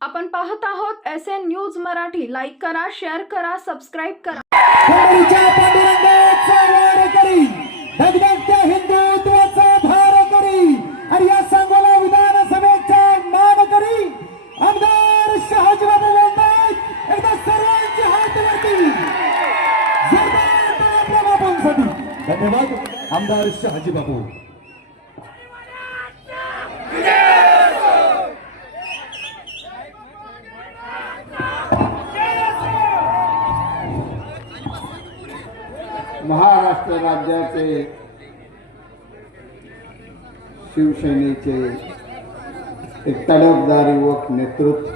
आपण पाहत आहोत S N news Marathi. Like करा शेअर करा सबस्क्राईब करा. धन्यवाद आमदार शहाजी बाबू महाराष्ट्र राज्याचे शिवसेनेचे एक तडफदार युवक नेतृत्व.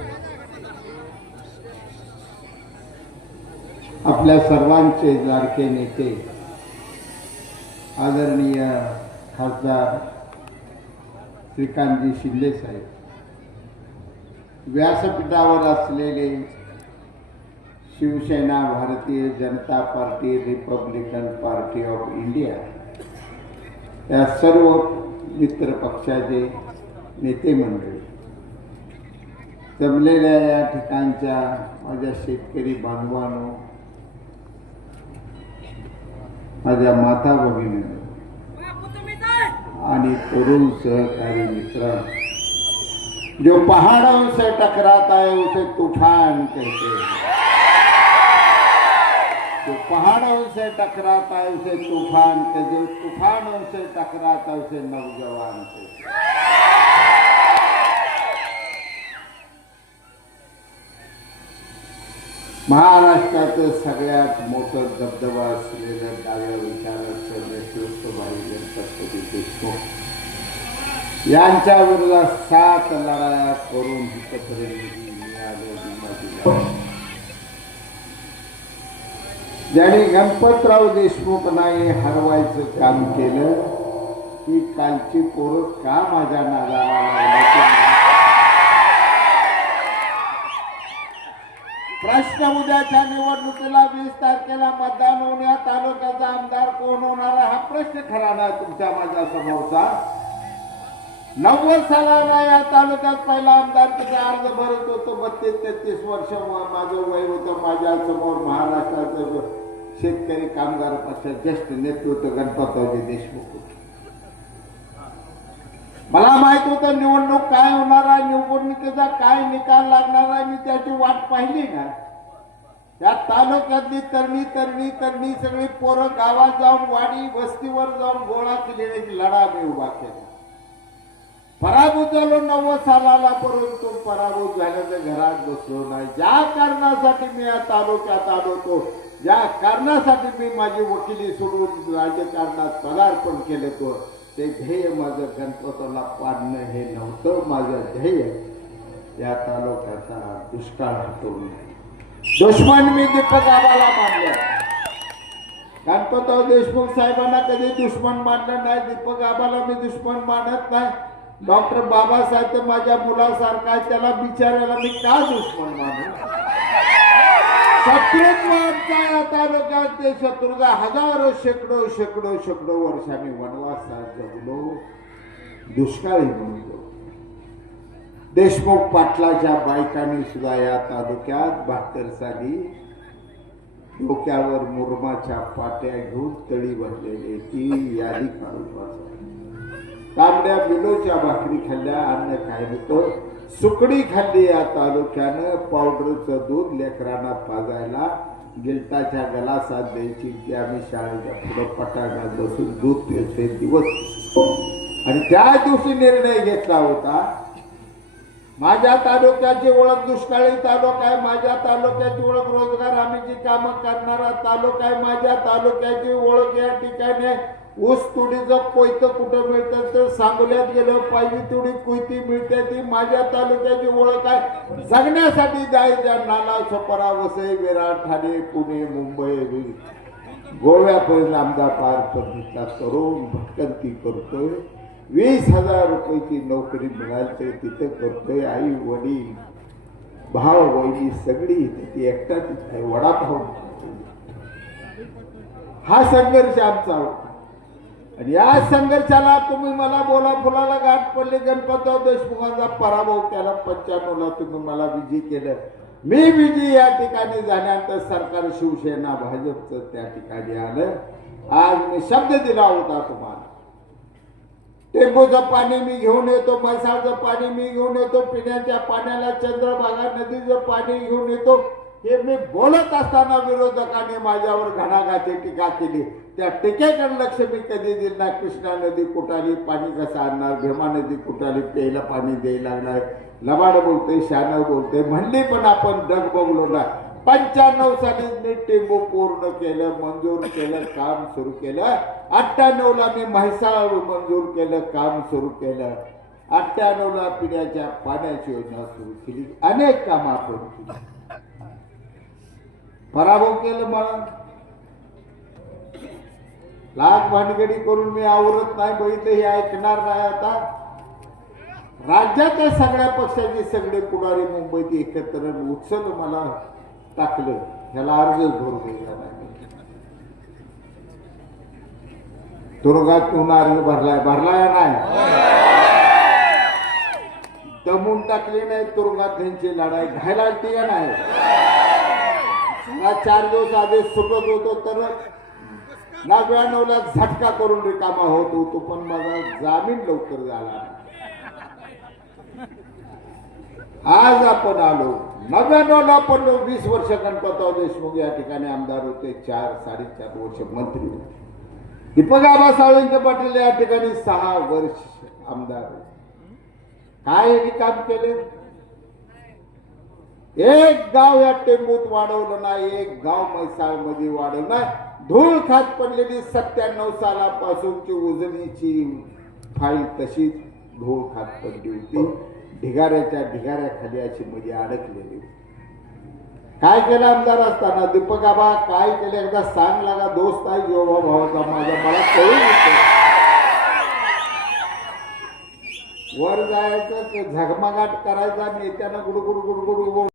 आपल्या सर्वांचे लाडके नेते आदरणीय खासदार श्रीकांतजी शिंदे साहेब. व्यासपीठावर असलेले Shiv Sena Bharatiya Janata party Republican party of India या सर्व मित्र पक्षाचे नेते मंडळी जमलेल्या या ठिकाणच्या माझ्या शेतकरी बांधवांनो माझ्या माता भगिनी आणि तरुण सहकारी मित्र जो पहाड़ों से टकराता है उसे तूफान कहते हैं। पहाड़ों से टकराता है उसे तूफान के जो तूफानों से टकराता है उसे नौजवान से। महाराष्ट्राचं सगळ्यात मोठं धबधबा असलेलं डाव्या विचाराचं नेतृत्व भाई गणपती देशमुख यांच्या विरोधात सात लढाया करून इथपर्यंत मिळालो दिला ज्याने गणपतराव देशमुख नाही हरवायचं काम केलं की कालची पोरं का माझ्या नागाला प्रश्न उद्याच्या निवडणुकीला वीस तारखेला मतदान होण्या तालुक्याचा आमदार कोण होणार हा प्रश्न खरा तुमच्या माझ्या समोरचा नव्वद सालाला या तालुक्यात पहिला आमदार तिचा अर्ज भरत होतो. बत्तीस तेहतीस वर्ष माझं वय होतं. माझ्यासमोर महाराष्ट्राचं शेतकरी कामगार पक्षात ज्येष्ठ नेतृत्व गणपतरावजी देशमुख मला माहीत होतं निवडणूक काय होणार आहे निवडणुकीचा काय निकाल लागणार आहे मी त्याची वाट पाहिली ना. त्या तालुक्यातली तरणी तरणी तरणी सगळी पोरं गावात जाऊन वाडी वस्तीवर जाऊन गोळा केलेली लढा मी उभा केला. पराभूत झालो नव्वद सालाला परंतु पराभूत झाल्याचं घरात बसलो नाही. ज्या कारणासाठी मी या तालुक्यात आलो तो ज्या कारणासाठी मी माझी वकिली सोडून राजकारणात पदार्पण केले तो. ते ध्येय माझं गणपतीला पाडणं हे नव्हतं माझं ध्येय. या तालुक्याचा दुष्काळ हटवून दुश्मन मी दीपक आबाला मानलं. गणपतराव देशमुख साहेबांना कधी दुश्मन मानलं नाही दीपक आबाला मी दुश्मन मानत नाही. डॉक्टर बाबासाहेब तर माझ्या मुलासारखा आहे त्याला बिचारायला मी का दुश्मन मानू? शत्रुत्व या तालुक्यात ते शत्रुता हजारो शेकडो शेकडो शेकडो वर्षांनी वनवासात जगलो. दुष्काळी म्हणतो. देशमुख पाटलाच्या बायकांनी सुद्धा या तालुक्यात बहात्तर साली डोक्यावर मुरमाच्या पाट्या घेऊन तळी भरलेली ती यादी काढून वाचली. तांबड्या बिलोच्या भाकरी खाल्ल्या अन्न काय सुकडी खाल्ली या तालुक्यानं पावडरचं दूध लेकरांना पाजायला गिलटाच्या गलासात द्यायची. ती आम्ही शाळेच्या पुढं पटाका बसून दूध पिते दिवस. आणि त्या दिवशी निर्णय घेतला होता माझ्या तालुक्याची ओळख दुष्काळी तालुका आहे माझ्या तालुक्याची ओळख रोजगार हमीची कामं करणारा तालुका आहे माझ्या तालुक्याची ओळख या ठिकाणी ऊस तुडीचं कोयतं कुठं मिळतं तर सांगोल्यात गेलं पाहिजे तुडी कोयती मिळते ती माझ्या तालुक्याची ओळख आहे. जगण्यासाठी जायच्या नाला सोपरा वसई विराट ठाणे पुणे मुंबई गोव्यापर्यंत आमचा पार पद्धतीचा तरुण भटकंती करतोय. वीस हजार रुपयाची नोकरी मिळाली तिथे करतोय आई वडील भाव वहिनी सगळी ती एकटा तिथे वडापाव. हा संघर्ष आमचा होता. आणि या संघर्षाला तुम्ही मला बोला फुलाला गाठ पडले गणपतराव देशमुखांचा पराभव केला पंच्याण्णवला तुम्ही मला विजयी केलं. मी विजयी या ठिकाणी झाल्यानंतर सरकार शिवसेना भाजपचं त्या ठिकाणी आलं. आज मी शब्द दिला होता तुम्हाला. टेंबूचं पाणी मी घेऊन येतो म्हैसाळचं पाणी मी घेऊन येतो पिण्याच्या पाण्याला चंद्रभागा नदीचं पाणी घेऊन येतो. हे मी बोलत असताना विरोधकांनी माझ्यावर घणाघाती टीका केली. त्या टीकेकडे लक्ष मी कधी दिलं नाही. कृष्णा नदी कुठाली पाणी कसं आणणार? भीमा नदी कुठाली प्यायला पाणी द्यायला लागणार? लबाड बोलते शान बोलते म्हणली पण आपण डग बघलो ना पंच्याण्णव साली मी टेंबू पूर्ण केलं मंजूर केलं काम सुरू केलं. अठ्ठ्याण्णवला मी म्हैसाळ मंजूर केलं काम सुरू केलं. अठ्ठ्याण्णवला पिण्याच्या पाण्याची योजना सुरू केली. अनेक कामं आपण केली. पराभव केलं मला लाख भानगडी करून मी आवरत नाही बघितलं हे ऐकणार नाही आता. राज्याच्या सगळ्या पक्षाचे सगळे पुढारी मुंबईत एकत्र उचल मला टाकलं. ह्याला अर्ज भरू द्यायला नाही दुर्गातून अर्ज भरलाय भरलाय नाही? दमून टाकली नाही तुरुंगात त्यांची लढाई. घायला ती नाही? आज चार दिवस आधी सुटत होतो तर नव्याण्णवला झटका करून रिकामा होत होतो पण माझा जामीन लवकर झाला. आज आपण आलो. नव्याण्णवला पडलो वीस वर्ष गणपतराव देशमुख या ठिकाणी आमदार होते चार साडेचार वर्ष मंत्री होते. दीपक आबा सावंत पाटील या ठिकाणी सहा वर्ष आमदार होते. काय काम केले? एक गाव या टेंबूत वाढवलं नाही एक गाव म्हैसाळमध्ये वाढवलं नाही. धूळ खात पडलेली सत्त्याण्णव सालापासूनची उजनीची फाईल तशीच धूळ खात पडली होती. ढिगाऱ्याच्या ढिगाऱ्याखाली अशी मध्ये अडकलेली काय केलं आमदार असताना? दीपक आबा काय केलं? एकदा सांग लागा दोस्त आहे जेव्हा भावाचा माझा मला कळून वर जायचं झगमगाट करायचा नेत्यानं गुडगुड गुडगुड